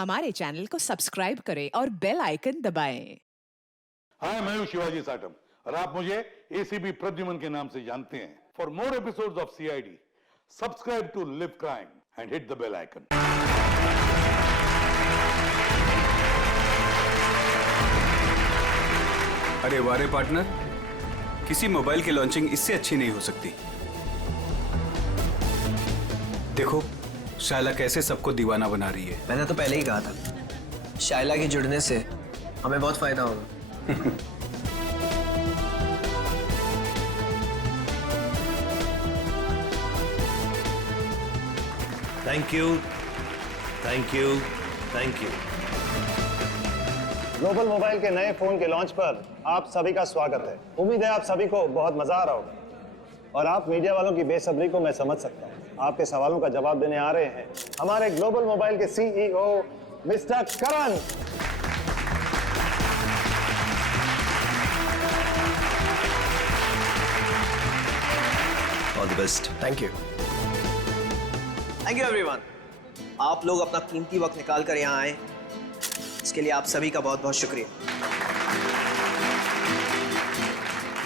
हमारे चैनल को सब्सक्राइब करें और बेल आइकन दबाएं। हाय, मैं हूं शिवाजी साटम और आप मुझे एसीपी प्रद्युमन के नाम से जानते हैं। For more episodes of CID, subscribe to live crime and hit the bell icon. अरे वारे पार्टनर, किसी मोबाइल की लॉन्चिंग इससे अच्छी नहीं हो सकती। देखो शायला कैसे सबको दीवाना बना रही है। मैंने तो पहले ही कहा था, शायला के जुड़ने से हमें बहुत फायदा होगा। Thank you, thank you, thank you. Global mobile के नए फोन के लॉन्च पर आप सभी का स्वागत है। उम्मीद है आप सभी को बहुत मजा आ रहा होगा और आप मीडिया वालों की बेसब्री को मैं समझ सकता हूँ। आपके सवालों का जवाब देने आ रहे हैं हमारे ग्लोबल मोबाइल के CEO mister Karan. All the best. Thank you everyone. आप लोग अपना कीमती वक्त निकाल कर यहाँ आए, इसके लिए आप सभी का बहुत बहुत शुक्रिया।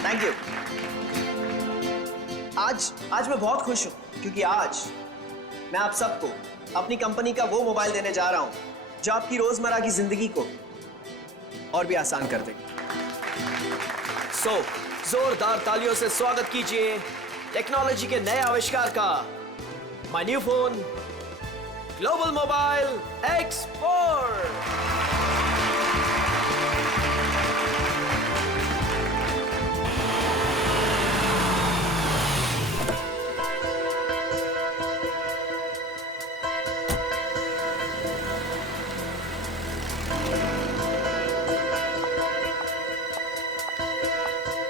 Thank you. आज मैं बहुत खुश हूँ क्योंकि आज मैं आप सबको अपनी कंपनी का वो मोबाइल देने जा रहा हूँ जो आपकी रोजमर्रा की जिंदगी को और भी आसान कर देगा। सो जोरदार तालियों से स्वागत कीजिए टेक्नोलॉजी के नए आविष्कार का, my new phone global mobile X4।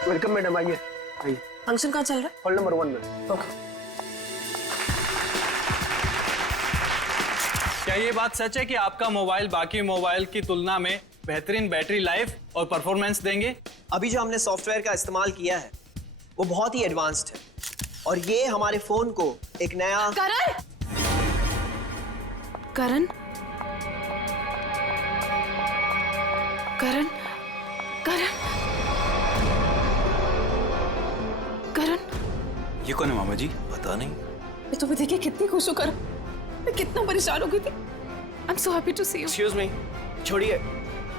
Welcome madam, आइए। फंक्शन कहाँ चल रहा है? हॉल नंबर 1 में। ओके। क्या ये बात सच है कि आपका मोबाइल बाकी मोबाइल की तुलना में बेहतरीन बैटरी लाइफ और परफॉर्मेंस देंगे? अभी जो हमने सॉफ्टवेयर का इस्तेमाल किया है वो बहुत ही एडवांस्ड है और ये हमारे फोन को एक नया करण करण करण करण करण ये कौन है मामा जी? पता नहीं। मैं तुम्हें देखिए कितनी खुश हूँ करण। मैं कितना परेशान हो गई थी। I am so happy to see you. Excuse me, छोड़िए।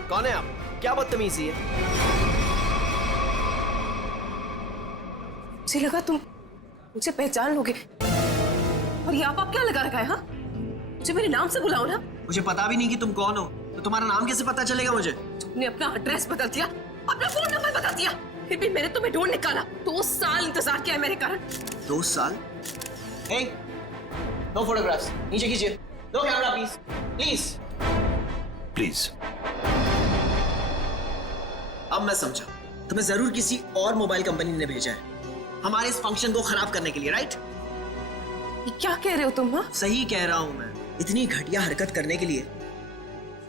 कौन है आप? क्या बदतमीजी है? मुझे लगा तुम मुझे पहचान लोगे और ये आप क्या लगा रखा है? हाँ, मुझे मेरे नाम से बुलाओ ना। मुझे पता भी नहीं कि तुम कौन हो, तो तुम्हारा नाम कैसे पता चलेगा मुझे? तुमने अपना एड्रेस बदल दिया, अपना फोन नंबर बदल दिया, फिर भी मैंने तुम्हें ढूंढ निकाला। 2 साल इंतजार किया है मेरे कारण। 2 साल? Hey, no photographs. नीचे खींचिए। No camera please, please please. अब मैं समझा, तुम्हें जरूर किसी और मोबाइल कंपनी ने भेजा है हमारे इस फंक्शन को खराब करने के लिए, राइट? ये क्या कह रहे हो तुम? हाँ, सही कह रहा हूं मैं। इतनी घटिया हरकत करने के लिए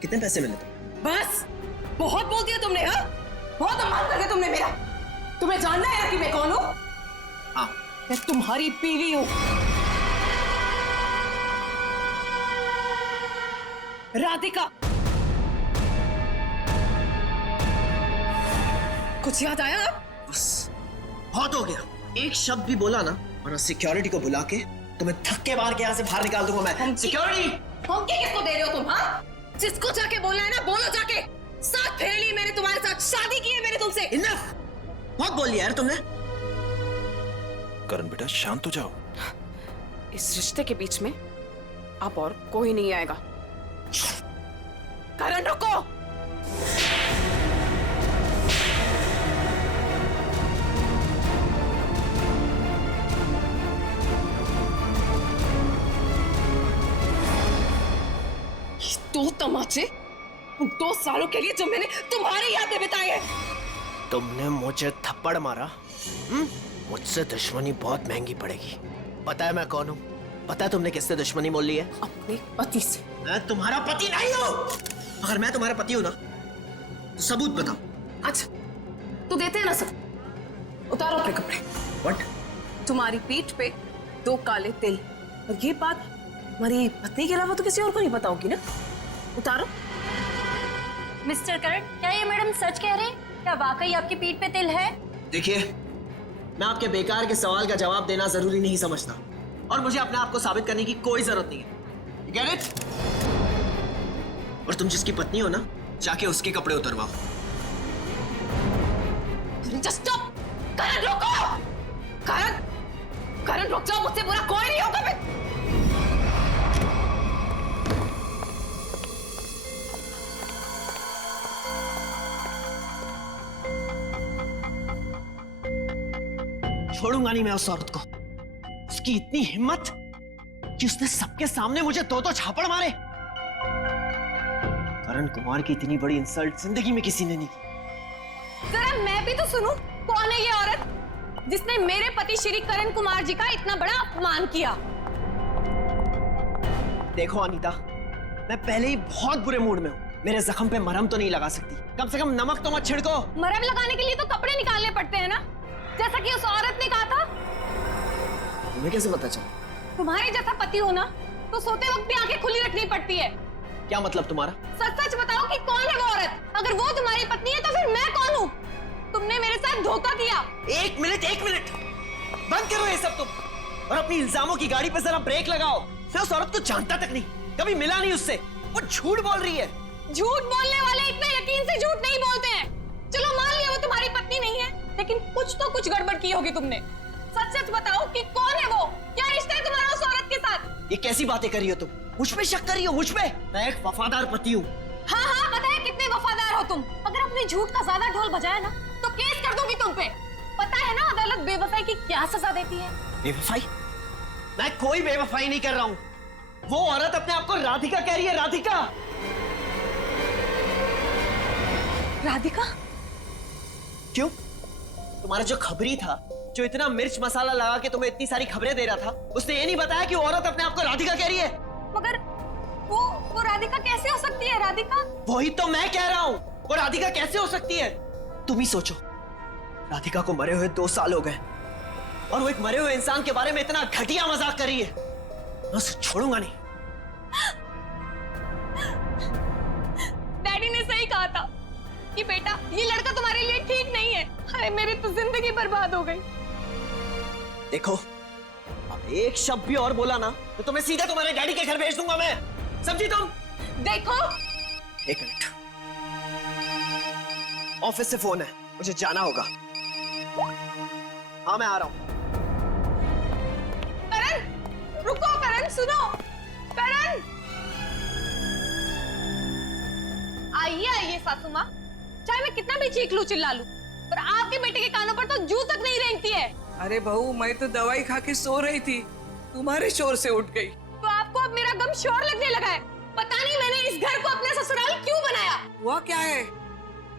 कितने पैसे मिले थे? बस बहुत बोल दिया तुमने। हाँ, बहुत अपमान कर दिया तुमने मेरा। तुम्हें जानना है ना कि मैं कौन हूँ? हाँ। मैं तुम्हारी बीवी हूँ, राधिका। कुछ याद आया? बस बहुत हो गया। एक शब्द भी बोला ना, वरना सिक्योरिटी को बुला के तुम्हें धक्के मार के यहाँ से बाहर निकाल दूंगा मैं। सिक्योरिटी! धमकी किसको दे रहे हो तुम? हाँ, जिसको जाके बोलना है ना बोलो जाके। साथ फेर ली मैंने तुम्हारे साथ, शादी की है मैंने तुमसे। इनफ! बहुत बोल लिया यार तुमने। करण बेटा शांत हो जाओ। इस रिश्ते के बीच में अब और कोई नहीं आएगा। करण रुको। ये 2 तमाचे उन 2 सालों के लिए जो मैंने तुम्हारी याद में बिताए हैं। तुमने मुझे थप्पड़ मारा। मुझसे दुश्मनी बहुत महंगी पड़ेगी। पता है मैं कौन हूँ? पता है तुमने किससे दुश्मनी मोल ली है? अपने पति से। मैं तुम्हारा पति नहीं हूँ। अगर मैं तुम्हारा पति हूँ ना तो सबूत बताओ। अच्छा, तो देते हैं ना सब। उतारो अपने कपड़े। व्हाट? तुम्हारी पीठ पे 2 काले तिल, और ये बात हमारी पत्नी के अलावा तो किसी और को नहीं पता होगी ना? उतारो। मिस्टर करण, क्या ये मैडम सच कह रहे हैं? क्या वाकई आपकी पीठ पे तिल है? देखिए, मैं आपके बेकार के सवाल का जवाब देना जरूरी नहीं समझता और मुझे अपने आप को साबित करने की कोई जरूरत नहीं है। You get it? और तुम जिसकी पत्नी हो ना, जाके उसके कपड़े उतरवाओ। Just stop! करण रोको! करण रुक जाओ, मुझसे बुरा कोई नहीं होगा फिर। छोड़ूंगा नहीं मैं उस औरत को। उसकी इतनी हिम्मत कि उसने सबके सामने मुझे दो झापड़ मारे। करण कुमार की इतनी बड़ी इंसल्ट जिंदगी में किसी ने नहीं की। जरा मैं भी तो सुनूं, कौन है ये औरत जिसने मेरे पति श्री करण कुमार जी का इतना बड़ा अपमान किया? देखो अनीता, मैं पहले ही बहुत बुरे मूड में हूँ। मेरे जख्म पे मरहम तो नहीं लगा सकती, कम से कम नमक तो मत छिड़को। मरहम लगाने के लिए तो कपड़े निकालने पड़ते हैं ना, जैसा कि उस औरत ने कहा था। तुम्हें कैसे पता चला? तुम्हारे जैसा पति हो ना, तो सोते वक्त भी आंखें खुली रखनी पड़ती है। क्या मतलब तुम्हारा? सच सच बताओ कि कौन है वो औरत? अगर वो तुम्हारी पत्नी है तो फिर मैं कौन हूँ? तुमने मेरे साथ धोखा किया। एक मिनट बंद करो ये सब तुम, और अपनी इल्जामों की गाड़ी पे जरा ब्रेक लगाओ। मैं उस औरत को जानता तक नहीं, कभी मिला नहीं उससे। वो झूठ बोल रही है। झूठ बोलने वाले इतने यकीन से झूठ नहीं बोलते हैं। चलो मान लिया वो तुम्हारी पत्नी नहीं है, लेकिन कुछ गड़बड़ की होगी तुमने। सच सच बताओ कि कौन है वो? क्या रिश्ता है तुम्हारा उस औरत के साथ? ये कैसी बातें कर रही हो तुम? मुझ पे शक कर रही हो? मुझ पे? मैं एक वफादार पति हूँ। हाँ पता है कितने वफादार हो तुम। अगर अपने झूठ का ज्यादा ढोल बजाया ना तो केस कर दूंगी तुम पे। पता है ना अदालत बेवफाई की क्या सजा देती है? बेवफाई? मैं कोई बेवफाई नहीं कर रहा हूँ। वो औरत अपने आप को राधिका कह रही है। राधिका? राधिका? क्यों? तुम्हारा जो खबरी था, जो इतना मिर्च मसाला लगा के तुम्हें इतनी सारी खबरें दे रहा था, उसने ये नहीं बताया कि वो औरत अपने आप को राधिका कह रही है। मगर वो राधिका कैसे हो सकती है? राधिका? वही तो मैं कह रहा हूँ, वो राधिका कैसे हो सकती है? तुम ही सोचो, राधिका को मरे हुए 2 साल हो गए और वो एक मरे हुए इंसान के बारे में इतना घटिया मजाक कर रही है। मैं उसे छोड़ूंगा नहीं। डैडी ने सही कहा था कि बेटा ये लड़का तुम्हारे लिए ठीक नहीं है। हाय मेरी तो जिंदगी बर्बाद हो गई। देखो, अब एक शब्द भी और बोला ना तो तुम्हें सीधा तुम्हारे डैडी के घर भेज दूंगा मैं। समझी तुम? देखो, एक मिनट, ऑफिस से फोन है, मुझे जाना होगा। हाँ मैं आ रहा हूं। करण रुको, करण सुनो, करण। आइए सासू माँ, चाहे मैं कितना भी चीख लूं चिल्ला लूं, पर आपके बेटे के कानों पर तो जू तक नहीं रेंगती है। अरे बहू, मैं तो दवाई खा के सो रही थी, तुम्हारे शोर से उठ गई। तो आपको अब मेरा गम शोर लगने लगा है। पता नहीं मैंने इस घर को अपना ससुराल क्यों बनाया। हुआ क्या है?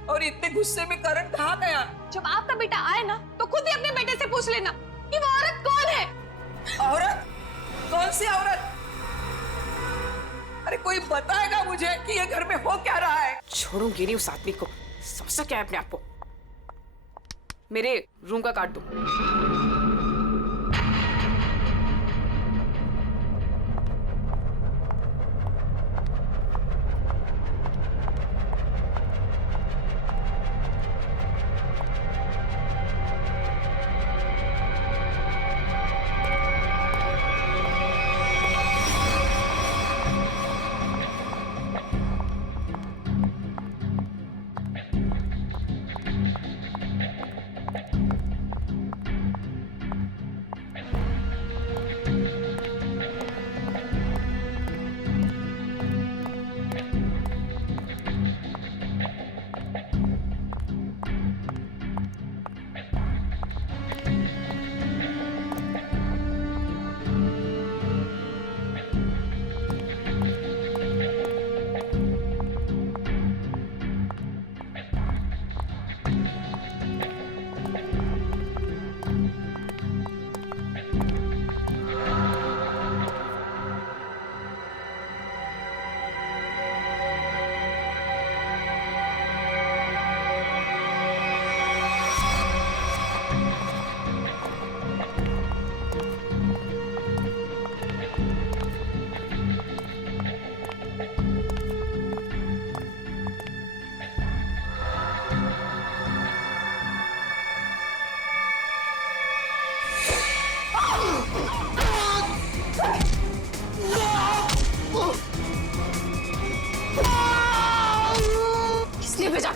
और इतने गुस्से में करण कहाँ गया? जब आपका बेटा आए ना तो खुद ही अपने बेटे से पूछ लेना कि वो औरत कौन है। औरत? कौन सी औरत? अरे कोई बताएगा मुझे कि ये घर में हो क्या रहा है? छोड़ूंगी नहीं उस आदमी को। समझता क्या है अपने आप को? मेरे रूम का काट दो।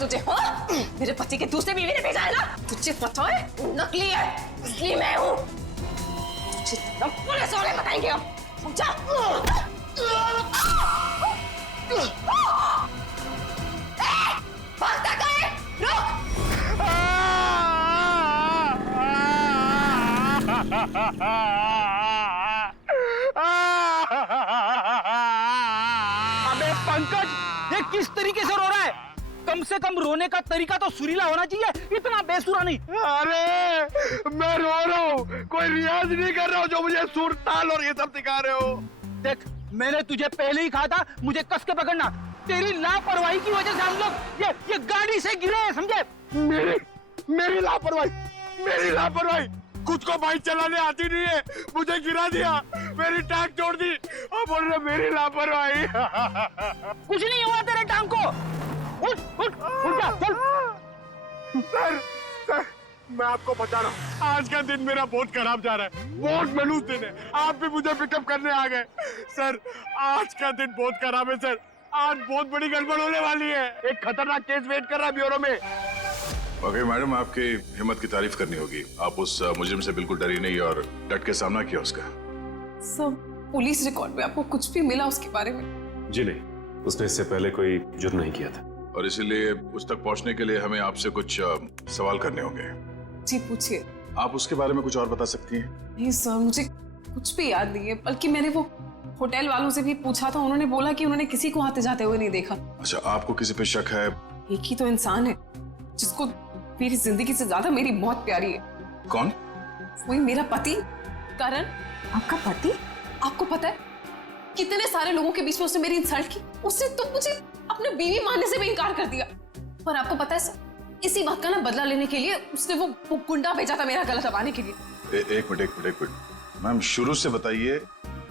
तुझे? हाँ? मेरे पति के दूसरे बीवी ने भेजा है ना? तुझे पता है नकली है, इसलिए मैं हूँ। तुझे पुलिस वाले बताएंगे हम, समझा? भागता कहाँ है? रुक! अबे पंकज, ये किस तरीके से रो रहा है? कम से कम रोने का तरीका तो सुरीला होना चाहिए, इतना बेसुरा नहीं। अरे मैं रो रहा हूँ, कोई रियाज नहीं कर रहा हूँ जो मुझे सुर ताल और ये सब सिखा रहे हो। देख, मैंने तुझे पहले ही कहा था मुझे कस के पकड़ना। तेरी लापरवाही की वजह से हम लोग ये गाड़ी से गिरे हैं, समझे? मेरी लापरवाही खुद को बाइक चलाने आती नहीं है, मुझे गिरा दिया, मेरी टांग तोड़ दी और बोल रहे मेरी लापरवाही। कुछ नहीं हुआ तेरे टांग को। उठ जा, चल। सर, मैं आपको बता रहा हूँ, आज का दिन मेरा बहुत खराब जा रहा है, बहुत मनूस दिन है। आप भी मुझे पिकअप करने आ गए। सर, आज का दिन बहुत खराब है सर, आज बहुत बड़ी गड़बड़ होने वाली है। एक खतरनाक केस वेट कर रहा है ब्यूरो में। वाकई मैडम, आपकी हिम्मत की तारीफ करनी होगी। आप उस मुजरिम से बिल्कुल डरी नहीं और डट के सामना किया उसका। सब पुलिस रिकॉर्ड में आपको कुछ भी मिला उसके बारे में? जी नहीं, उसने इससे पहले कोई जुर्म नहीं किया था। और इसीलिए उस तक पहुंचने के लिए हमें आपसे कुछ सवाल करने होंगे। जी पूछिए। आप उसके बारे में कुछ और बता सकती हैं? नहीं सर, मुझे कुछ भी याद नहीं है, बल्कि मैंने वो होटल वालों से भी पूछा था, उन्होंने बोला कि उन्होंने किसी को आते जाते हुए नहीं देखा। अच्छा, आपको किसी पे शक है? एक ही तो इंसान है जिसको मेरी जिंदगी से ज्यादा मेरी मौत प्यारी है। कौन? वही मेरा पति करण। आपका पति? आपको पता है कितने सारे लोगों के बीच में उसने मेरी इंसल्ट की। उसने तो मुझे अपने बीवी मानने से भी इनकार कर दिया। पर आपको पता है सर, इसी बात का ना बदला लेने के लिए उसने वो गुंडा भेजा था मेरा गला दबाने के लिए। एक मिनट मैम, शुरू से बताइए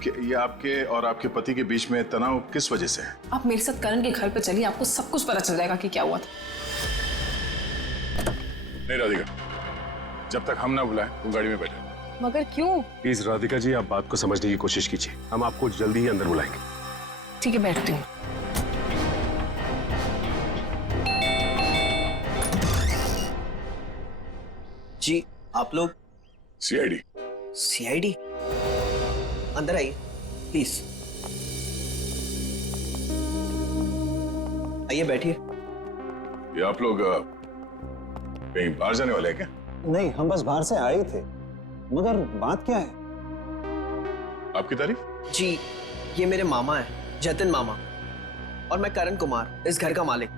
कि ये आपके और आपके पति के बीच में तनाव किस वजह से है? आप मेरे साथ करण के घर पे चलिए, आपको सब कुछ पता चल जाएगा कि क्या हुआ था। नहीं राधिका, जब तक हम ना बुलाएं तुम गाड़ी में बैठे। मगर क्यों? प्लीज राधिका जी, आप बात को समझने की कोशिश कीजिए, हम आपको जल्दी ही अंदर बुलाएंगे। ठीक है, बैठती हूँ। जी, आप लोग? सीआईडी। अंदर आइए प्लीज। आइए बैठिए। ये आप लोग कहीं बाहर जाने वाले हैं क्या? नहीं, हम बस बाहर से आए ही थे, मगर बात क्या है? आपकी तारीफ? जी, ये मेरे मामा है, जतिन मामा, और मैं करण कुमार, इस घर का मालिक।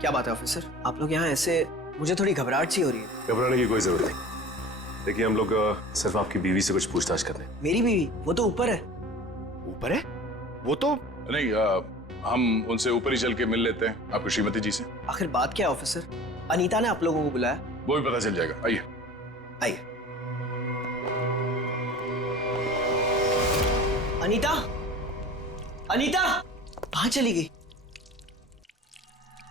क्या बात है ऑफिसर, आप लोग यहाँ ऐसे? मुझे थोड़ी घबराहट सी हो रही है। घबराने की कोई जरूरत नहीं। देखिए, हम लोग सिर्फ आपकी बीवी से कुछ पूछताछ कर रहे हैं। मेरी बीवी? वो तो ऊपर है। ऊपर है? वो तो नहीं, हम उनसे ऊपर ही चल के मिल लेते हैं, आपकी श्रीमती जी से। आखिर बात क्या है ऑफिसर? अनीता ने आप लोगों को बुलाया? वो भी पता चल जाएगा, आइए। आइए। अनीता, अनीता कहाँ चली गई?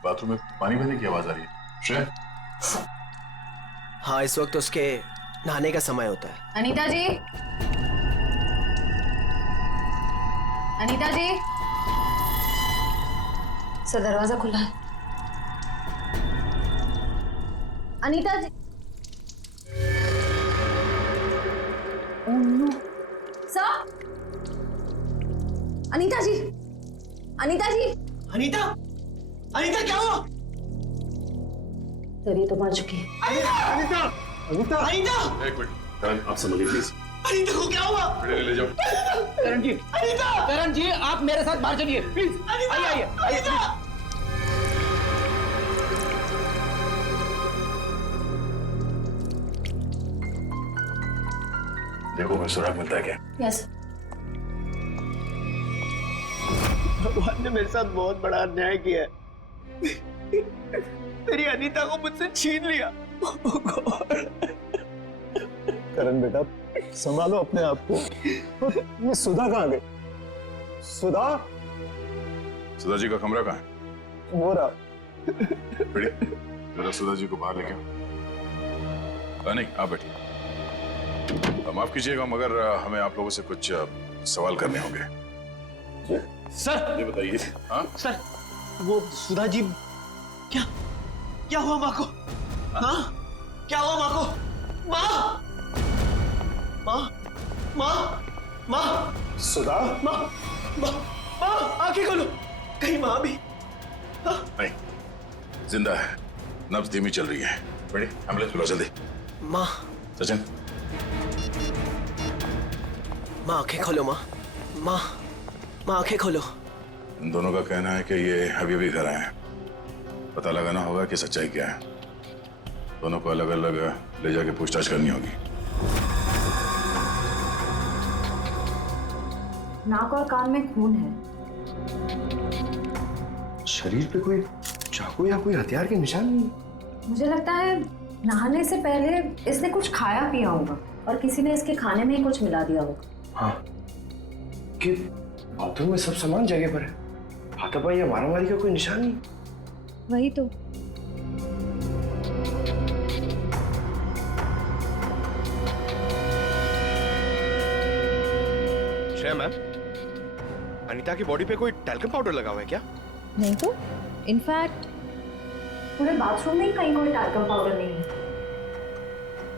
बाथरूम में पानी बहने की आवाज आ रही है। श्रेया? हाँ, इस वक्त उसके नहाने का समय होता है। अनीता जी, अनीता जी, सर दरवाजा खुला है। अनीता जी, सर, अनीता जी, अनीता जी, अनीता, अनीता क्या हुआ? सर ये तो मर चुकी है। अनीता, अनीता, अनीता, एक मिनट, करण आप समझिए प्लीज। अनीता को क्या हुआ? ले जाओ। करण जी, अनीता, करण जी, आप मेरे साथ बाहर चलिए प्लीज। आइए आइए आइए। देखो मैं सुराग मिलता है क्या? यस। भगवान ने मेरे साथ बहुत बड़ा अन्याय किया है। मेरी अनीता को मुझसे छीन लिया। करण बेटा, संभालो अपने आप को। ये सुधा कहाँ गई? सुधा? सुधा जी का कमरा कहाँ है? वो रहा। जरा सुधा जी को बाहर लेके आओ। नहीं, आप बैठिए। माफ कीजिएगा, मगर हमें आप लोगों से कुछ सवाल करने होंगे। सर ये बताइए। हाँ सर, वो सुधा जी क्या? क्या हुआ माँ को? हाँ, क्या हुआ माँ को? माँ, माँ, माँ, माँ, सुधा, माँ, माँ, माँ, आंखें खोलो, कहीं माँ भी? नहीं, जिंदा है, नब्ज धीमी चल रही है। बड़ी एम्बुलेंस बुलाओ जल्दी। माँ, सचिन, माँ आंखें खोलो, माँ, माँ, माँ आंखें खोलो। इन दोनों का कहना है कि ये अभी भी घर आए हैं। पता लगाना होगा कि सच्चाई क्या है। दोनों को अलग अलग ले जाके पूछताछ करनी होगी। नाक और कान में खून है। शरीर पे कोई चाकू या कोई हथियार के निशान नहीं। मुझे लगता है नहाने से पहले इसने कुछ खाया पिया होगा और किसी ने इसके खाने में ही कुछ मिला दिया होगा। हाँ, कि बाथरूम में सब सामान जगह पर है, हाथापाई या मारामारी का कोई निशान नहीं। वही तो। श्रेया मैम, अनीता की बॉडी पे कोई टैल्कम पाउडर लगा हुआ है क्या? नहीं तो, इनफैक्ट पूरे बाथरूम में ही कहीं कोई टैल्कम पाउडर नहीं है।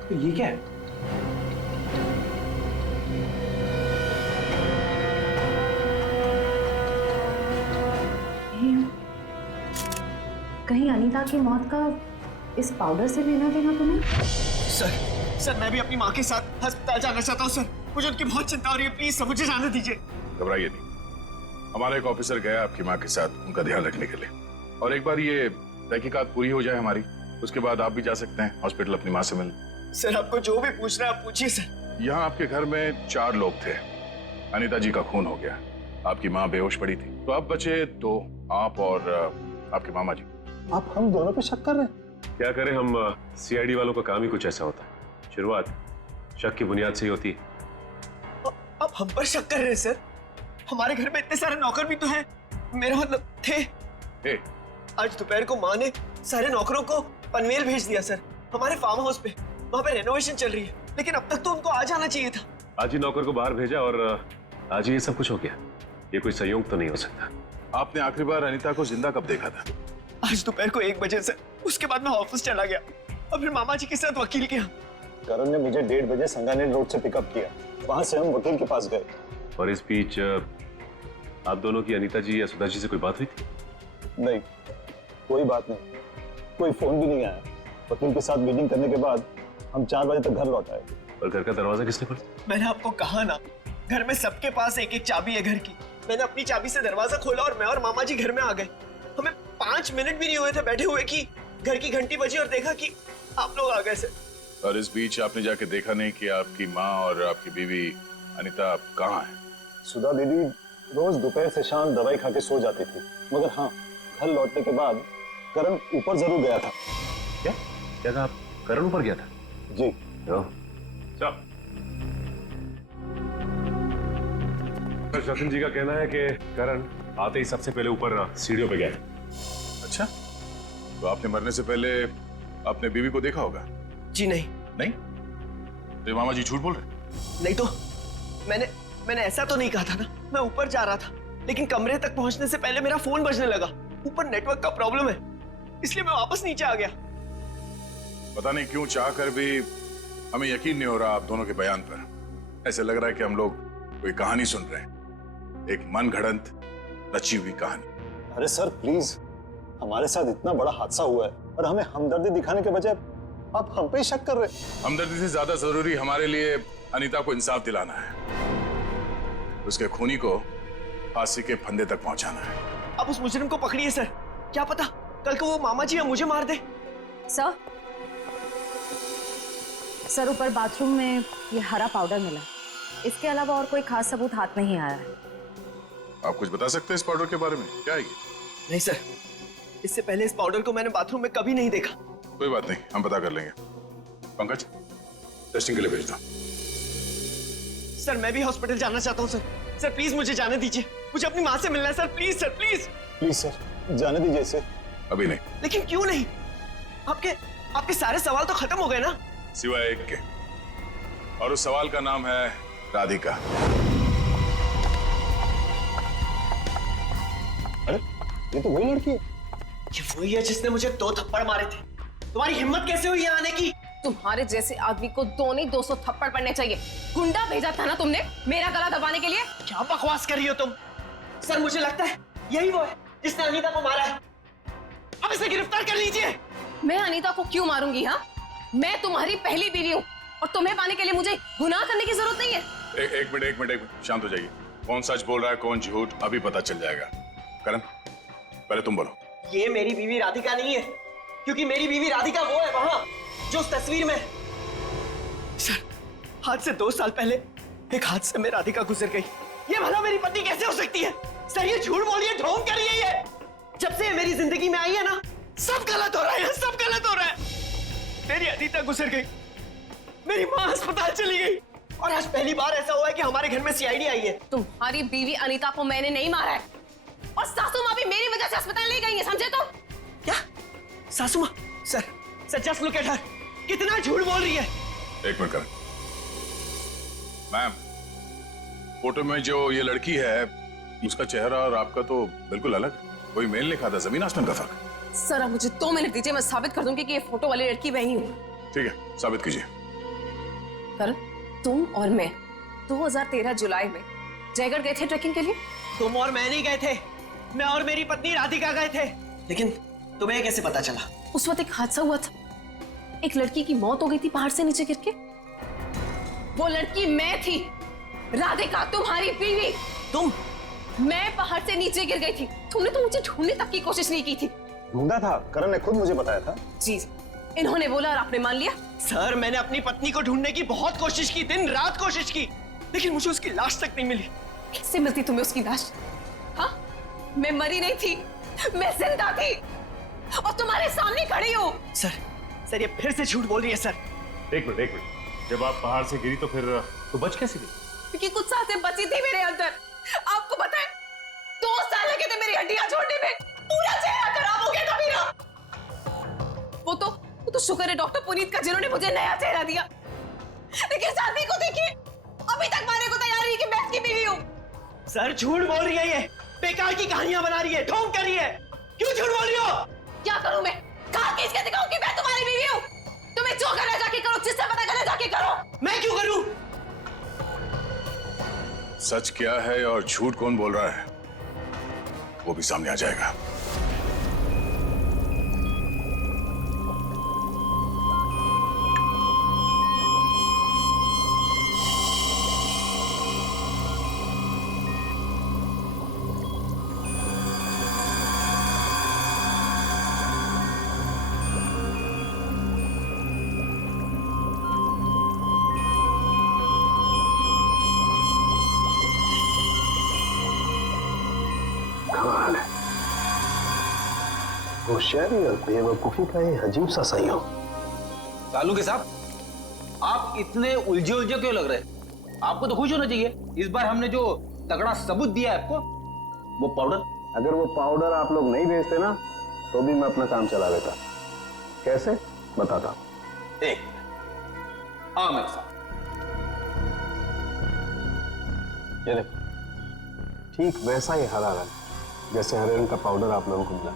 तो ये क्या है? कहीं अनीता की मौत का इस पाउडर से लेना देना तो नहीं? सर मैं भी अपनी माँ के साथ अस्पताल जाना चाहता हूँ सर। मुझे उनकी बहुत चिंता हो रही है, प्लीज सर मुझे जाने दीजिए। घबराइए नहीं, हमारा एक ऑफिसर गया आपकी माँ के साथ उनका ध्यान रखने के लिए। और एक बार ये तहकीकात पूरी हो जाए हमारी, उसके बाद आप भी जा सकते हैं हॉस्पिटल अपनी माँ से मिलने। सर आपको जो भी पूछना है आप पूछिए सर। यहाँ आपके घर में 4 लोग थे। अनीता जी का खून हो गया, आपकी माँ बेहोश पड़ी थी, तो अब बचे 2, आप और आपके मामा जी। आप हम दोनों पे शक कर रहे हैं? क्या करें हम, सीआईडी वालों का काम ही कुछ ऐसा होता है। शुरुआत शक की बुनियाद से ही होती है। आप हम पर शक कर रहे हैं सर? हमारे घर में इतने सारे नौकर भी तो हैं। मेरा मतलब थे। आज दोपहर को माँ ने सारे नौकरों को पनवेल भेज दिया सर, हमारे फार्म हाउस पे। वहाँ पे रेनोवेशन चल रही है, लेकिन अब तक तो उनको आ जाना चाहिए था। आज ही नौकर को बाहर भेजा और आज ही ये सब कुछ हो गया। ये कोई संयोग तो नहीं हो सकता। आपने आखिरी बार अनीता को जिंदा कब देखा था? आज दोपहर को 1 बजे से। उसके बाद मैं ऑफिस चला गया और फिर मामा जी के साथ वकील के यहाँ। करण ने मुझे 1:30 बजे संगानेर रोड से पिकअप किया, वहां से हम वकील के पास गए। और इस बीच आप दोनों की अनीता जी या सुधा जी से कोई बात हुई थी? नहीं, कोई बात नहीं, कोई फोन भी नहीं आया। वकील के साथ मीटिंग करने के बाद हम 4 बजे तक घर लौट आए। और घर का दरवाजा किसने खोला? मैंने आपको कहा ना, घर में सबके पास एक एक चाबी है घर की। मैंने अपनी चाबी से दरवाजा खोला और मैं और मामा जी घर में आ गए। हमें 5 मिनट भी नहीं हुए थे बैठे हुए कि घर की घंटी बजी और देखा कि आप लोग आ गए सर। और इस बीच आपने जाके देखा नहीं कि आपकी माँ और आपकी बीवी अनीता कहाँ है? सुधा दीदी रोज दोपहर से शाम दवाई खा के सो जाती थी, मगर हाँ, घर लौटने के बाद करण ऊपर जरूर गया था। क्या क्या कहा आप? करण ऊपर गया था? जी। सचिन जी का कहना है कि करण आते ही सबसे पहले ऊपर सीढ़ियों पे गया। अच्छा, तो आपने मरने से पहले अपने बीवी को देखा होगा? जी नहीं। नहीं? तो मामा जी झूठ बोल रहे? नहीं तो मैंने ऐसा तो नहीं कहा था ना। मैं ऊपर जा रहा था, लेकिन कमरे तक पहुंचने से पहले मेरा फोन बजने लगा। ऊपर नेटवर्क का प्रॉब्लम है, इसलिए मैं वापस नीचे आ गया। पता नहीं क्यों चाह कर भी हमें यकीन नहीं हो रहा आप दोनों के बयान पर। ऐसे लग रहा है कि हम लोग कोई कहानी सुन रहे हैं, एक मन घड़ंत रची हुई कहानी। अरे सर प्लीज, हमारे साथ इतना बड़ा हादसा हुआ है और हमें हमदर्दी दिखाने के बजाय आप हम पे ही शक कर रहे। हमदर्दी से ज्यादा जरूरी हमारे लिए अनीता को इंसाफ दिलाना है, उसके खूनी को फांसी के फंदे तक पहुंचाना है। अब उस मुजरिम को पकड़िए सर, क्या पता कल को वो मामा जी या मुझे मार दे। सर ऊपर बाथरूम में ये हरा पाउडर मिला, इसके अलावा और कोई खास सबूत हाथ नहीं आया है। आप कुछ बता सकते हैं इस पाउडर के बारे में? क्या है ये? नहीं सर, इससे पहले इस पाउडर को मैंने बाथरूम में कभी नहीं देखा। कोई बात नहीं, हम पता कर लेंगे। पंकज, टेस्टिंग के लिए भेज दो। सर मैं भी हॉस्पिटल जाना चाहता हूँ सर। सर प्लीज मुझे जाने दीजिए, मुझे अपनी माँ से मिलना है sir. Please sir, please please sir, जाने दीजिए इसे। अभी नहीं। लेकिन क्यों नहीं? आपके सारे सवाल तो खत्म हो गए ना, सिवाय एक के, और उस सवाल का नाम है राधिका। अरे ये तो वही लड़की है। ये वही है जिसने मुझे 2 थप्पड़ मारे थे। तुम्हारी हिम्मत कैसे हुई यहाँ आने की? तुम्हारे जैसे आदमी को 2 नहीं 200 थप्पड़ पड़ने चाहिए। गुंडा भेजा था ना तुमने मेरा गला दबाने के लिए? क्या बकवास कर रही हो तुम? सर मुझे लगता है यही वो है जिसने अनीता को मारा है। अब इसे गिरफ्तार कर लीजिए। मैं अनीता को क्यों मारूंगी? हाँ, मैं तुम्हारी पहली बीवी हूँ और तुम्हें पाने के लिए मुझे गुनाह करने की जरूरत नहीं है। एक मिनट, शांत हो जाइए। कौन सच बोल रहा है कौन झूठ अभी पता चल जाएगा। करण, पहले तुम बोलो। ये मेरी बीवी राधिका नहीं है, क्योंकि मेरी बीवी राधिका वो है वहां जो उस तस्वीर में। सर, आज से 2 साल पहले एक हादसे में राधिका गुजर गई। ये भला मेरी पत्नी कैसे हो सकती है? सर ये झूठ बोल रही है, ढोंग कर रही है ये। जब से ये मेरी जिंदगी में आई है ना, सब गलत हो रहा है, सब गलत हो रहा है। मेरी अनीता गुजर गई, मेरी माँ अस्पताल चली गई, और आज पहली बार ऐसा हुआ है कि हमारे घर में सीआईडी आई है। तुम्हारी बीवी अनीता को मैंने नहीं मारा है, और सासू माँ भी मेरी वजह से अस्पताल ले गई है, समझे तुम? क्या? सासू माँ? Sir just look at her, कितना झूठ बोल रही है। एक मिनट करण। मैम, फोटो में जो ये लड़की है उसका चेहरा और आपका तो बिल्कुल अलग। कोई मेल नहीं खाता, जमीन आसमान का फर्क। सर अब मुझे 2 मिनट दीजिए, मैं साबित कर दूंगी कि ये फोटो वाली लड़की वही हूँ। ठीक है, साबित कीजिए। करण, तुम और मैं 2013 जुलाई में जयगढ़ गए थे ट्रैकिंग के लिए। तुम और मैं नहीं गए थे, मैं और मेरी पत्नी राधिका गए थे। लेकिन तुम्हें कैसे पता चला? उस वक्त एक हादसा हुआ था, एक लड़की की मौत हो गई थी पहाड़ से नीचे गिर के। वो लड़की मैं थी, राधिका तुम्हारी बीवी। तुम? मैं पहाड़ से नीचे गिर गई थी, तुमने तो मुझे ढूंढने तक की कोशिश नहीं की थी। ढूंढा था, करण ने खुद मुझे बताया था। जी, इन्होंने बोला और आपने मान लिया। सर मैंने अपनी पत्नी को ढूंढने की बहुत कोशिश की, दिन रात कोशिश की, लेकिन मुझे उसकी लाश तक नहीं मिली। कैसे मिलती तुम्हें उसकी लाश? हाँ, मैं मरी नहीं थी, मैं जिंदा थी और तुम्हारे सामने खड़ी हूँ। सर ये फिर से झूठ बोल रही है। सर एक मिनट, जब आप पहाड़ से गिरी तो फिर तो बच कैसे गई? क्योंकि कुछ सांसें बची थी मेरे अंदर। आपको पता है 2 साल लगे थे मेरी हड्डियां छोड़ने में, पूरा चेहरा खराब हो गया था मेरा। वो तो शुक्र है डॉक्टर पुनीत का जिन्होंने मुझे नया चेहरा दिया। लेकिन शादी को देखिए, अभी तक मारने को तैयार नहीं कि मैं इसकी बीवी हूँ। सर झूठ बोल रही है, ये बेकार की कहानियां बना रही है, ढोंग कर रही है। क्यों झूठ बोल रही हो? क्या करूं मैं? खा के इसके दिखाऊं कि मैं तुम्हारी बीवी हूँ? तुम्हें जो करना जाके करो, जिससे पता करना जाके करो। मैं क्यों करूं? सच क्या है और झूठ कौन बोल रहा है वो भी सामने आ जाएगा। कमाल है, होशियारी और बेवकूफी का ये अजीब सा संयोग। तालू के साहब, आप इतने उलझे क्यों लग रहे? आपको तो खुश होना चाहिए, इस बार हमने जो तगड़ा सबूत दिया है आपको, वो पाउडर। अगर वो पाउडर आप लोग नहीं भेजते ना तो भी मैं अपना काम चला लेता। कैसे बताता हूं। एक हाँ मेरे साथ, ये देखो, ठीक वैसा ही हरा रंग जैसे हरे रंग का पाउडर आप लोगों को मिला।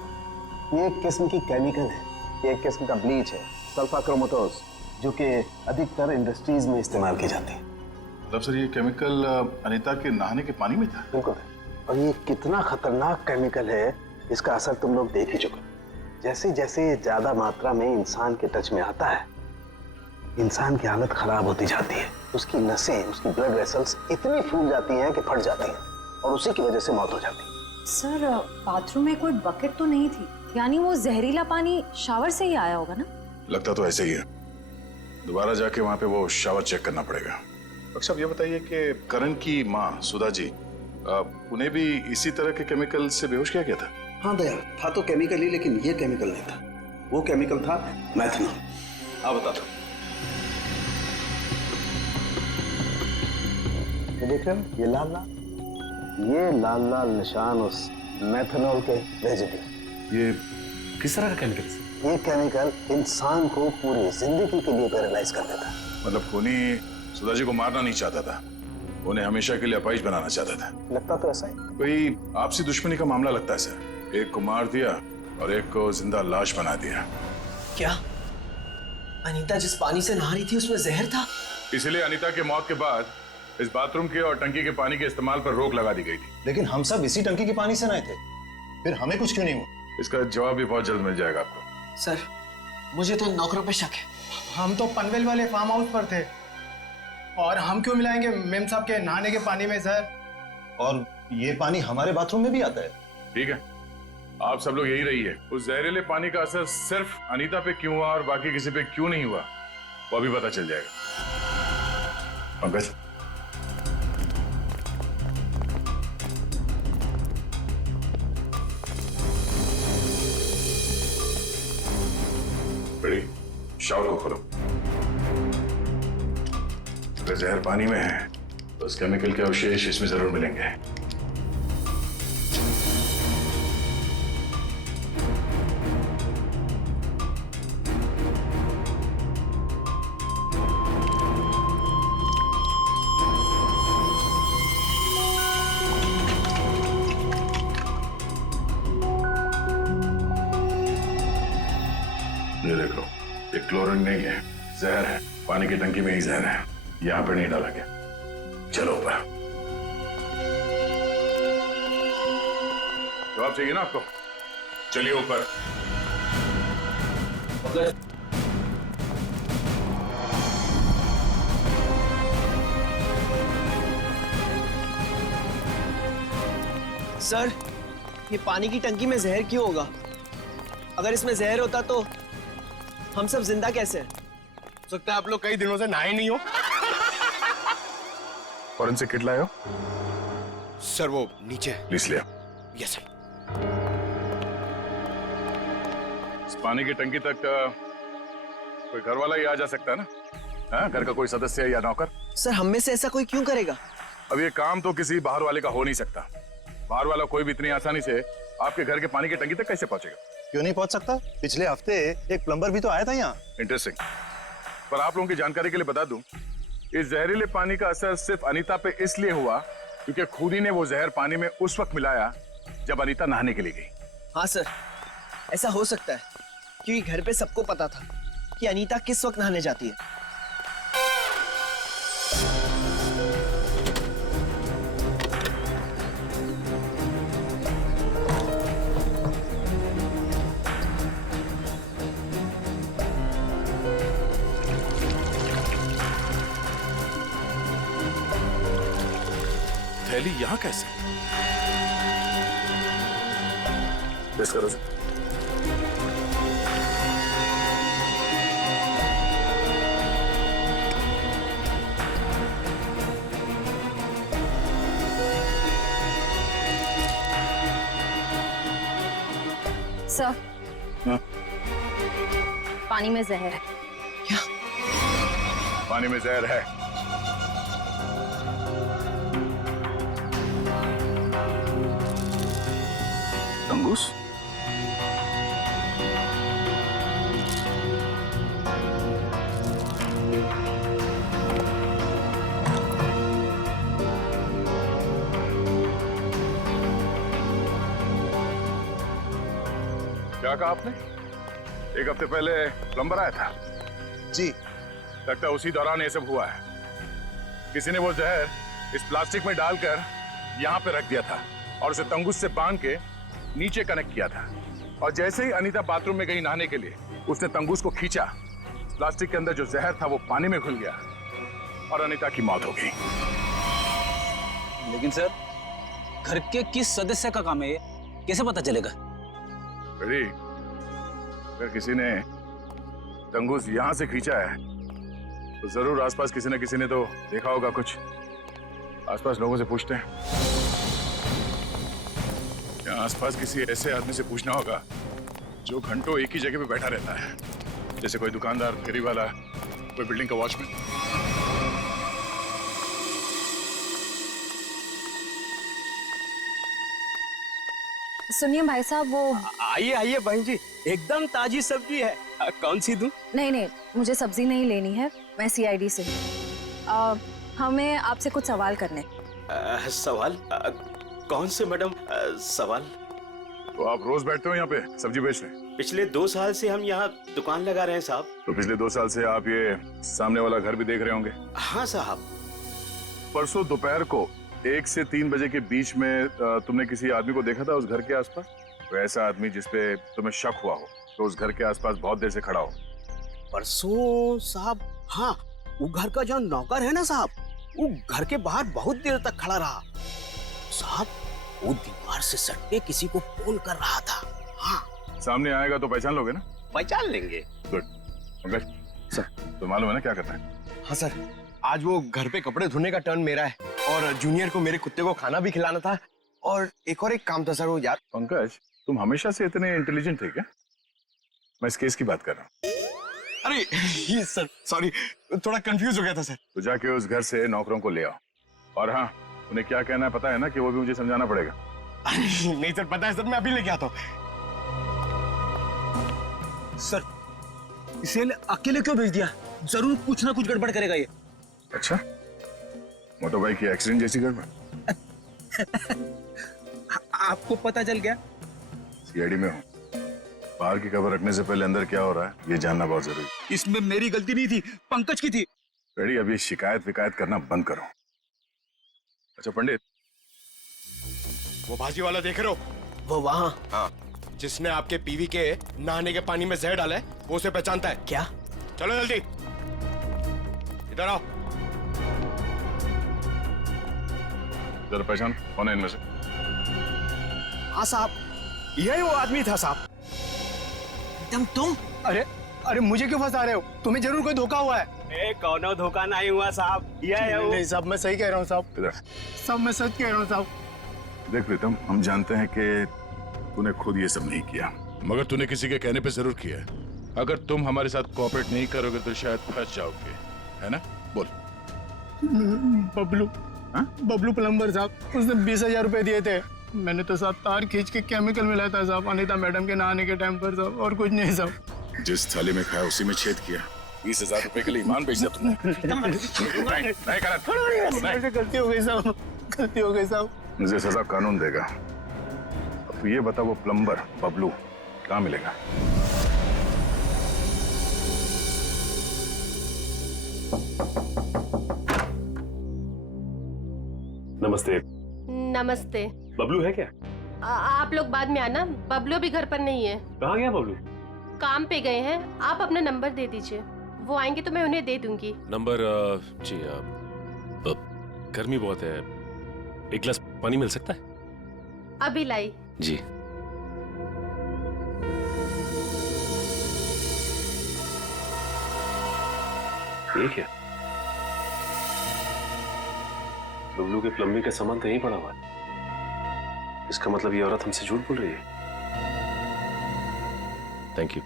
ये एक किस्म की केमिकल है, ये एक किस्म का ब्लीच है, सल्फा क्रोमेटोज, जो कि अधिकतर इंडस्ट्रीज में इस्तेमाल की जाती है। मतलब सर ये केमिकल अनीता के नहाने के पानी में था? बिल्कुल, और ये कितना खतरनाक केमिकल है इसका असर तुम लोग देख ही चुके। जैसे जैसे ज्यादा मात्रा में इंसान के टच में आता है, इंसान की हालत खराब होती जाती है। उसकी नसें, उसकी ब्लड वेसल्स इतनी फूल जाती हैं कि फट जाती हैं और उसी की वजह से मौत हो जाती है। सर बाथरूम में कोई बकेट तो नहीं थी, यानी वो जहरीला पानी शावर से ही आया होगा ना? लगता तो ऐसे ही है। दोबारा जाके वहां पे वो शावर चेक करना पड़ेगा। डॉक्टर साहब ये बताइए कि करण की माँ सुधा जी, उन्हें भी इसी तरह के केमिकल से बेहोश किया गया था? हाँ दया, था तो केमिकल ही, लेकिन ये केमिकल नहीं था। वो केमिकल था मैथनॉल। आप बता दो। ये देख रहे हो, ये लाल लाल निशान उस मैथनॉल के भेजे थे। ये किस तरह का केमिकल है? ये केमिकल इंसान को पूरी जिंदगी के लिए पैरालाइज कर देता है। मतलब खूनी सुधा जी को मारना नहीं चाहता था, उन्हें हमेशा के लिए अपाहिज बनाना चाहता था। लगता तो ऐसा ही। कोई आपसी दुश्मनी का मामला लगता है सर। एक को मार दिया और एक को जिंदा लाश बना दिया। क्या अनीता जिस पानी से नहा रही थी उसमें जहर था? इसलिए अनीता के मौत के बाद इस बाथरूम के और टंकी के पानी के इस्तेमाल पर रोक लगा दी गई थी। लेकिन हम सब इसी टंकी के पानी से नहाए थे, फिर हमें कुछ क्यों नहीं हुआ? इसका जवाब भी बहुत जल्द मिल जाएगा आपको। सर मुझे तो नौकरों पे शक है। हम तो पनवेल वाले फार्म हाउस पर थे, और हम क्यों मिलाएंगे मेम साहब के नहाने के पानी में सर? और ये पानी हमारे बाथरूम में भी आता है। ठीक है, आप सब लोग यही रहिए। उस जहरीले पानी का असर सिर्फ अनीता पे क्यों हुआ और बाकी किसी पे क्यों नहीं हुआ, वो अभी पता चल जाएगा। पंकज, बड़ी शावर को खोलो। अगर जहर पानी में है तो उस केमिकल के अवशेष इसमें जरूर मिलेंगे। ये देखो, ये क्लोरीन नहीं है, जहर है। पानी की टंकी में ही जहर है, यहाँ पर नहीं डाला गया। चलो ऊपर। जवाब चाहिए ना आपको? चलिए ऊपर। सर ये पानी की टंकी में जहर क्यों होगा? अगर इसमें जहर होता तो हम सब जिंदा कैसे? हो सकता है आप लोग कई दिनों से नहाए नहीं हो। फॉरेंसिक किट लाए हो? सर वो नीचे। प्लीज लिया। Yes sir. इस पानी की टंकी तक कोई घर वाला ही आ जा सकता है ना? हाँ, घर का कोई सदस्य या नौकर? सर हम में से ऐसा कोई क्यों करेगा? अब ये काम तो किसी बाहर वाले का हो नहीं सकता। बाहर वाला कोई भी इतनी आसानी से आपके घर के पानी की टंकी तक कैसे पहुंचेगा? क्यों नहीं पहुंच सकता? पिछले हफ्ते एक प्लम्बर भी तो आया था यहाँ। इंटरेस्टिंग। पर आप लोगों की जानकारी के लिए बता दूं, इस जहरीले पानी का असर सिर्फ अनीता पे इसलिए हुआ क्योंकि खुद ही ने वो जहर पानी में उस वक्त मिलाया जब अनीता नहाने के लिए गई। हाँ सर, ऐसा हो सकता है क्योंकि घर पे सबको पता था कि अनीता किस वक्त नहाने जाती है। थैली यहाँ कैसे? टेस्ट करो सर। सर हाँ? पानी में जहर है। क्या? पानी में जहर है? तंगूस? क्या कहा आपने? एक हफ्ते पहले प्लम्बर आया था? जी। लगता है उसी दौरान ये सब हुआ है। किसी ने वो जहर इस प्लास्टिक में डालकर यहाँ पे रख दिया था और उसे तंगूस से बांध के नीचे कनेक्ट किया था। और जैसे ही अनीता बाथरूम में गई नहाने के लिए, उसने तंगूस को खींचा। प्लास्टिक के अंदर जो जहर था वो पानी में घुल गया और अनीता की मौत हो गई। लेकिन सर, घर के किस सदस्य का काम है ये? कैसे पता चलेगा? बेटी, अगर किसी ने तंगूस यहां से खींचा है तो जरूर आसपास किसी न किसी ने तो देखा होगा कुछ। आसपास लोगों से पूछते हैं। क्या आसपास किसी ऐसे आदमी से पूछना होगा जो घंटों एक ही जगह पे बैठा रहता है, जैसे कोई दुकानदार, फेरी वाला, कोई बिल्डिंग का वॉचमैन। सुनिए भाई साहब, वो आइए आइए बहन जी, एकदम ताजी सब्जी है। कौन सी दूं? नहीं, मुझे सब्जी नहीं लेनी है, मैं सीआईडी से हूँ। हमें आपसे कुछ सवाल करने। सवाल? कौन से मैडम सवाल? तो आप रोज बैठते हो यहाँ पे सब्जी बेचने? पिछले 2 साल से हम यहाँ दुकान लगा रहे हैं साहब। तो पिछले 2 साल से आप ये सामने वाला घर भी देख रहे होंगे? हाँ साहब। परसों दोपहर को 1 से 3 बजे के बीच में तुमने किसी आदमी को देखा था उस घर के आसपास? तो ऐसा आदमी जिसपे तुम्हें शक हुआ हो, तो उस घर के आसपास बहुत देर से खड़ा हो। परसों साहब, हाँ, वो घर का जो नौकर है ना साहब, वो घर के बाहर बहुत देर तक खड़ा रहा साहब। वो दीवार से सट के किसी को फोन कर रहा था। हाँ, सामने आएगा तो पहचान लोगे ना? पहचान लेंगे। गुड। पंकज सर, तो मालूम है ना क्या करना है? हाँ सर, आज वो घर पे कपड़े धोने का टर्न मेरा है और जूनियर को मेरे कुत्ते को खाना भी खिलाना था और एक काम था सर वो यार। पंकज, तुम हमेशा से इतने इंटेलिजेंट थे क्या? मैं इस केस की बात कर रहा हूँ। अरे ये सर सॉरी, थोड़ा कंफ्यूज हो गया था सर। तो जाके उस घर से नौकरों को ले आओ। और हाँ, उन्हें क्या कहना है पता है ना, कि वो भी मुझे समझाना पड़ेगा। नहीं सर, पता है सर, मैं अभी लेके आता हूँ। सर, इसे अकेले क्यों भेज दिया? जरूर कुछ ना कुछ गड़बड़ करेगा ये। अच्छा, मोटर बाइक की एक्सीडेंट जैसी गड़बड़? आपको पता चल गया? सीआईडी में हूँ, बाहर की खबर रखने से पहले अंदर क्या हो रहा है ये जानना बहुत जरूरी है। इसमें मेरी गलती नहीं थी, पंकज की थी। रेडी, अभी शिकायत विकायत करना बंद करो। अच्छा पंडित, वो भाजी वाला देख रहे हो? वो वहाँ, हाँ, जिसने आपके पीवी के नहाने के पानी में जहर डाला है, वो उसे पहचानता है क्या? चलो जल्दी इधर आओ। जरा पहचान, कौन है इनमें से? हाँ साहब, यही वो आदमी था साहब। तुम? अरे अरे मुझे क्यों फंसा रहे हो? तुम्हें जरूर कोई धोखा हुआ है। कौनो धोखा नहीं हुआ साहब, नहीं साहब, मैं सही कह रहा हूँ साहब। इधर सब मैं सच कह रहा हूँ साहब। देख प्रीतम, हम जानते हैं कि तूने खुद ये सब नहीं किया, मगर तूने किसी के कहने पे जरूर किया है। अगर तुम हमारे साथ कोऑपरेट नहीं करोगे तो शायद फंस जाओगे, है ना? बोल। बबलू, बबलू प्लम्बर साहब, उसने 20,000 रुपए दिए थे। मैंने तो साहब तार खींच के केमिकल मिलाया था साहब, अनीता मैडम के नहाने के टाइम पर साहब, और कुछ नहीं साहब। जिस थाली में खाया उसी में छेद किया। 20,000 रुपए के लिए ईमान बेच दिया तुमने। गलती हो गई साहब, गलती हो गई साहब। मुझे सजा कानून देगा। अब ये बता, वो प्लम्बर बबलू कहाँ मिलेगा? नमस्ते। नमस्ते। बबलू है क्या? आप लोग बाद में आना, बबलू भी घर पर नहीं है। कहाँ गया बबलू? काम पे गए हैं। आप अपना नंबर दे दीजिए, वो आएंगे तो मैं उन्हें दे दूंगी। नंबर? जी, गर्मी बहुत है, एक गिलास पानी मिल सकता है? अभी लाई। जी। ठीक है। बबलू के प्लम्बिंग का सामान तो यहीं पड़ा हुआ है। इसका मतलब ये औरत हमसे झूठ बोल रही है। Thank you.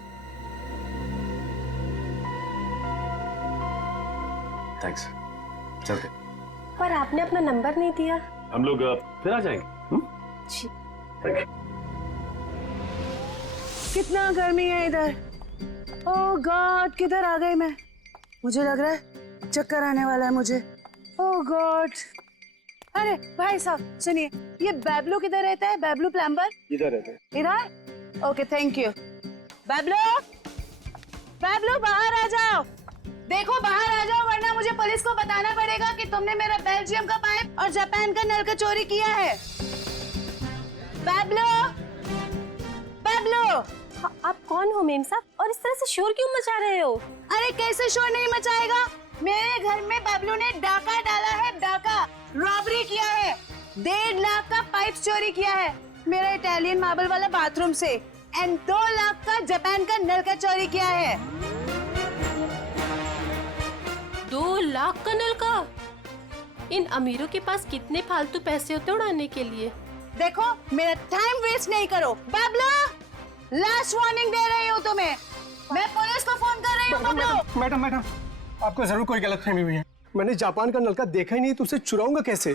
थैंक्स। चलते। पर आपने अपना नंबर नहीं दिया। हम लोग फिर आ जाएंगे। जी। Thank you. कितना गर्मी है इधर। ओह गॉड, किधर आ गई मैं? मुझे लग रहा है चक्कर आने वाला है मुझे। ओह गॉड। अरे भाई साहब सुनिए, ये बैबलू किधर रहता है? बैबलू प्लम्बर इधर रहता है। इधर? Okay thank you. Bablu, Bablu बाहर आ जाओ। देखो बाहर आ जाओ, वरना मुझे पुलिस को बताना पड़ेगा कि तुमने मेरा बेल्जियम का पाइप और जापान का नल का चोरी किया है। बैबलू, बैबलू। आप कौन हो मेम साहब, और इस तरह से शोर क्यों मचा रहे हो? अरे कैसे शोर नहीं मचाएगा? मेरे घर में बबलू ने डाका डाला है, डाका रॉबरी किया है। 1.5 लाख का पाइप चोरी किया है मेरा इटालियन मार्बल वाला बाथरूम से, एंड 2 लाख का जापान का नल का चोरी किया है। 2 लाख का नल का? इन अमीरों के पास कितने फालतू पैसे होते उड़ाने के लिए। देखो मेरा टाइम वेस्ट नहीं करो। बबलू, लास्ट वार्निंग दे रही हूँ तुम्हें, मैं पुलिस को फोन कर रही हूँ। बबलू। मैडम, आपको जरूर कोई गलतफहमी हुई है। मैंने जापान का नलका देखा ही नहीं, तो उसे चुराऊंगा कैसे?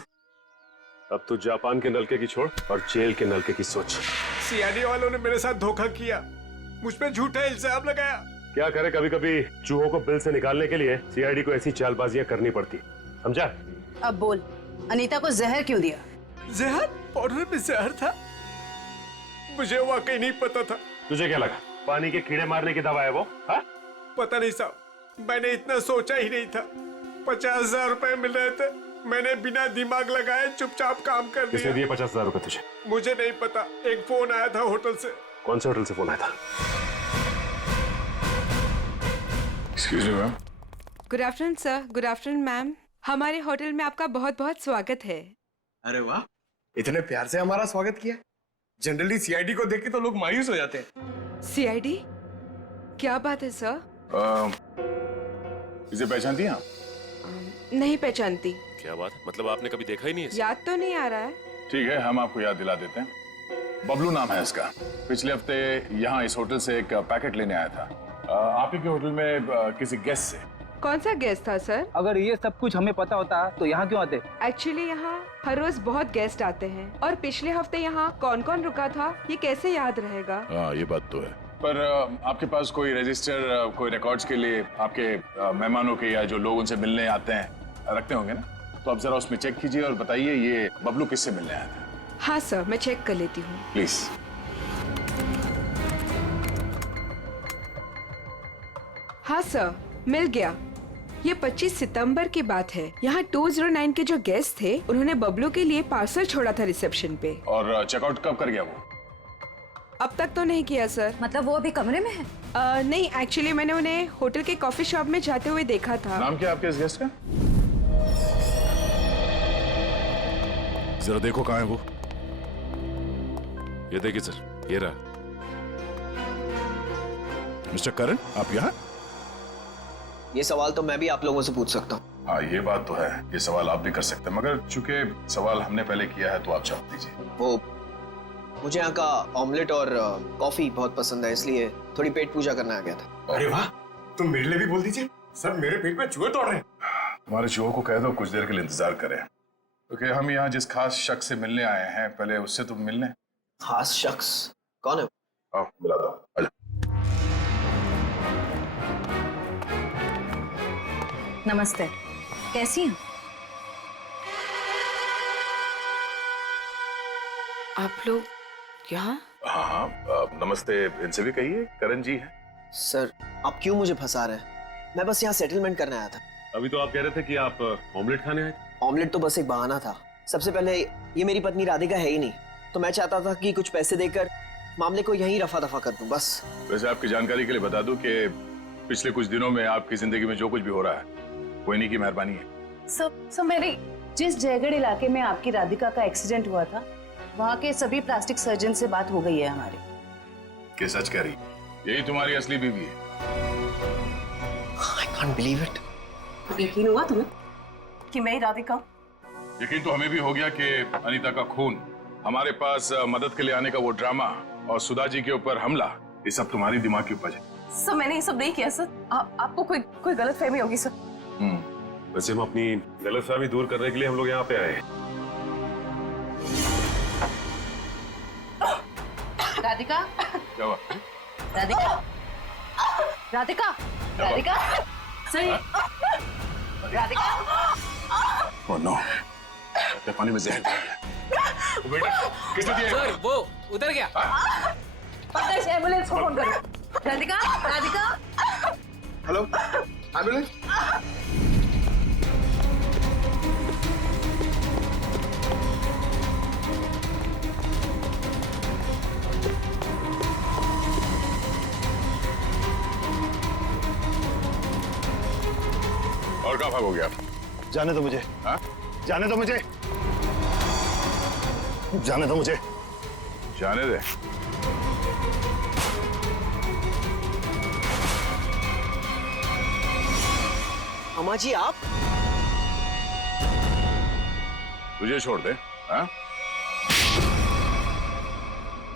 अब तो जापान के नलके की छोड़ और जेल के नलके की सोच। सीआईडी वालों ने मेरे साथ धोखा किया, मुझ पे झूठा इल्जाम लगाया। क्या करे, कभी कभी चूहों को बिल से निकालने के लिए सीआईडी को ऐसी चालबाजियां करनी पड़ती, समझा? अब बोल, अनीता को जहर क्यों दिया? जहर? पाउडर में जहर था। मुझे वाकई नहीं पता था। तुझे क्या लगा पानी के कीड़े मारने की दवा है वो? हाँ? पता नहीं साहब, मैंने इतना सोचा ही नहीं था। 50,000 रुपए मिल रहे थे, मैंने बिना दिमाग लगाए चुपचाप काम कर दिया। किसने दिए 50,000 रुपए तुझे? मुझे नहीं पता, एक फोन आया था होटल से। कौन से होटल से फोन आया था? Excuse me ma'am. Good afternoon sir. Good afternoon ma'am. हमारे होटल में आपका बहुत बहुत स्वागत है। अरे वाह, इतने प्यार से हमारा स्वागत किया। जनरली सीआईडी को देख के तो लोग मायूस हो जाते हैं। सीआईडी? क्या बात है सर? इसे पहचानती हैं आप? नहीं पहचानती। क्या बात है? मतलब आपने कभी देखा ही नहीं है? याद तो नहीं आ रहा है। ठीक है, हम आपको याद दिला देते हैं। बबलू नाम है इसका। पिछले हफ्ते यहाँ इस होटल से एक पैकेट लेने आया था आप ही के होटल में किसी गेस्ट से। कौन सा गेस्ट था सर? अगर ये सब कुछ हमें पता होता तो यहाँ क्यों आते? एक्चुअली यहाँ हर रोज बहुत गेस्ट आते हैं और पिछले हफ्ते यहाँ कौन कौन रुका था ये कैसे याद रहेगा? हाँ, ये बात तो है। पर आपके पास कोई रजिस्टर, कोई रिकॉर्ड्स के लिए आपके मेहमानों के या जो लोग उनसे मिलने आते हैं रखते होंगे ना? तो आप जरा उसमें चेक कीजिए और बताइए ये बबलू किससे मिलने आया था। हाँ सर, मैं चेक कर लेती हूँ। प्लीज। हाँ सर, मिल गया। ये 25 सितंबर की बात है। यहाँ 209 के जो गेस्ट थे उन्होंने बबलू के लिए पार्सल छोड़ा था रिसेप्शन पे। और चेकआउट कब कर गया वो? अब तक तो नहीं किया सर। मतलब वो अभी कमरे में है? नहीं, एक्चुअली मैंने उन्हें होटल के कॉफी शॉप में जाते हुए देखा था। नाम क्या आपके इस गेस्ट का? जरा देखो कहाँ है वो। ये देखिए सर, ये रहा। मिस्टर करण, आप यहाँ? ये सवाल तो मैं भी आप लोगों से पूछ सकता हूँ। हाँ, ये बात तो है, ये सवाल आप भी कर सकते हैं, मगर चूंकि सवाल हमने पहले किया है तो आप जवाब दीजिए। वो मुझे यहाँ का ऑमलेट और कॉफी बहुत पसंद है, इसलिए थोड़ी पेट पूजा करने आ गया था। अरे वाह, तुम मेरे लिए भी बोल दीजिए। सर, मेरे पेट में चूहे दौड़ रहे हैं। तुम्हारे चूहों को कह दो कुछ देर के लिए इंतजार करें, क्योंकि हम यहाँ जिस खास शख्स से मिलने आए हैं पहले उससे तुम मिलने। खास शख्स कौन है? आओ मिला दो। आजा। नमस्ते, कैसी हैं? आप लोग यहाँ? हाँ हाँ, नमस्ते इनसे भी कहिए, करण जी है। सर, आप क्यों मुझे फंसा रहे हैं? मैं बस यहाँ सेटलमेंट करने आया था। अभी तो आप कह रहे थे कि आप ऑमलेट खाने आए थे। ऑमलेट तो बस एक बहाना था। सबसे पहले ये मेरी पत्नी राधिका है ही नहीं, तो मैं चाहता था कि कुछ पैसे देकर मामले को यहीं रफा दफा कर दूं, बस। वैसे आपकी जानकारी के लिए बता दूं कि पिछले कुछ दिनों में आपकी जिंदगी में जो कुछ भी हो रहा है वो इन्हीं की मेहरबानी है। सब मेरी जिस जयगढ़ इलाके में आपकी राधिका का एक्सीडेंट हुआ था, वहाँ के सभी प्लास्टिक सर्जन से बात हो गई है हमारी। क्या सच कह रही? यही तुम्हारी असली बीवी है? I can't believe it। यकीन हुआ तुम्हें कि मैं ही राधिका? यकीन तो हमें भी हो गया कि अनीता का खून, हमारे पास मदद के लिए आने का वो ड्रामा और सुधा जी के ऊपर हमला, ये सब तुम्हारी दिमाग की उपज है। सर, मैंने ये सब नहीं किया सर। आपको कोई गलतफहमी होगी सर। वैसे हम अपनी गलतफहमी दूर करने के लिए हम लोग यहाँ पे आए हैं। राधिका, क्या हुआ? राधिका, राधिका, राधिका, सही, राधिका। ओह नो, क्या पानी में जहर डाल दिया? वो बेटा किसने दिया? सर, वो उधर गया। एम्बुलेंस को फोन करो। राधिका, राधिका। Hello, ambulance. और कहाँ भाग हो गया? जाने दो मुझे। हाँ? जाने दो मुझे। जाने दो मुझे। जाने दे। अम्मा जी, आप? तुझे छोड़ दे? हाँ?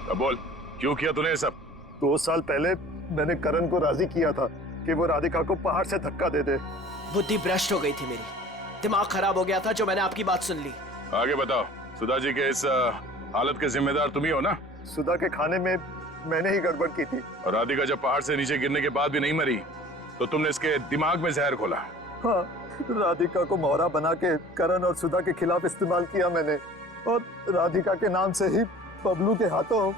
अब बोल, क्यों किया तूने ये सब? 2 साल पहले मैंने करण को राजी किया था कि वो राधिका को पहाड़ से धक्का दे दे। बुद्धि भ्रष्ट हो गई थी मेरी, दिमाग खराब हो गया था जो मैंने आपकी बात सुन ली। आगे बताओ, सुधा जी के इस हालत के जिम्मेदार तुम ही हो ना? सुधा के खाने में मैंने ही गड़बड़ की थी। और राधिका जब पहाड़ से नीचे गिरने के बाद भी नहीं मरी तो तुमने इसके दिमाग में जहर घोला। हाँ, राधिका को मोहरा बना के करण और सुधा के खिलाफ इस्तेमाल किया मैंने, और राधिका के नाम से ही बबलू के हाथों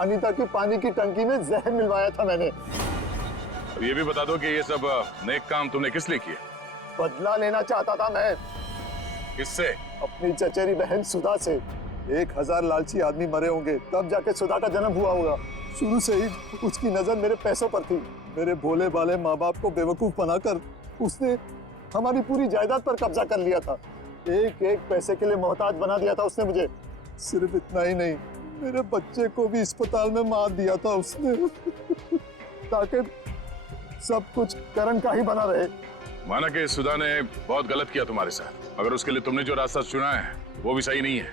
अनीता की पानी की टंकी में जहर मिलवाया था मैंने। अब ये भी बता दो कि ये सब नेक काम तुमने किस लिए किए? बदला लेना चाहता था मैं। किससे? अपनी चचेरी बहन सुधा से। 1000 लालची आदमी मरे होंगे तब जाके सुधा का जन्म हुआ होगा। शुरू से ही उसकी नजर मेरे पैसों पर थी। मेरे भोले भाले माँ बाप को बेवकूफ बनाकर उसने हमारी पूरी जायदाद पर कब्जा कर लिया था। एक एक पैसे के लिए मोहताज बना दिया था उसने मुझे। सिर्फ इतना ही नहीं, मेरे बच्चे को भी अस्पताल में मार दिया था उसने ताकि सब कुछ करण का ही बना रहे। माना कि सुधा ने बहुत गलत किया तुम्हारे साथ, मगर उसके लिए तुमने जो रास्ता चुना है वो भी सही नहीं है।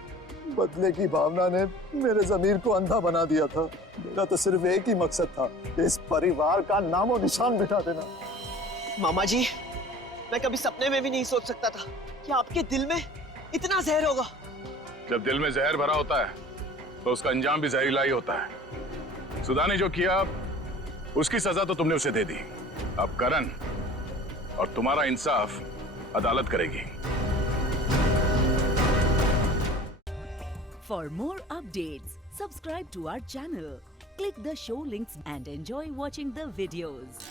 बदले की भावना ने मेरे जमीर को अंधा बना दिया था। मेरा तो सिर्फ एक ही मकसद था, इस परिवार का नामो निशान मिटा देना। मामा जी, मैं कभी सपने में भी नहीं सोच सकता था कि आपके दिल में इतना जहर होगा। जब दिल में जहर भरा होता है तो उसका अंजाम भी जहरीला ही होता है। सुधा ने जो किया उसकी सजा तो तुमने उसे दे दी। अब करण और तुम्हारा इंसाफ अदालत करेगी। For more updates, subscribe to our channel, click the show links and enjoy watching the videos.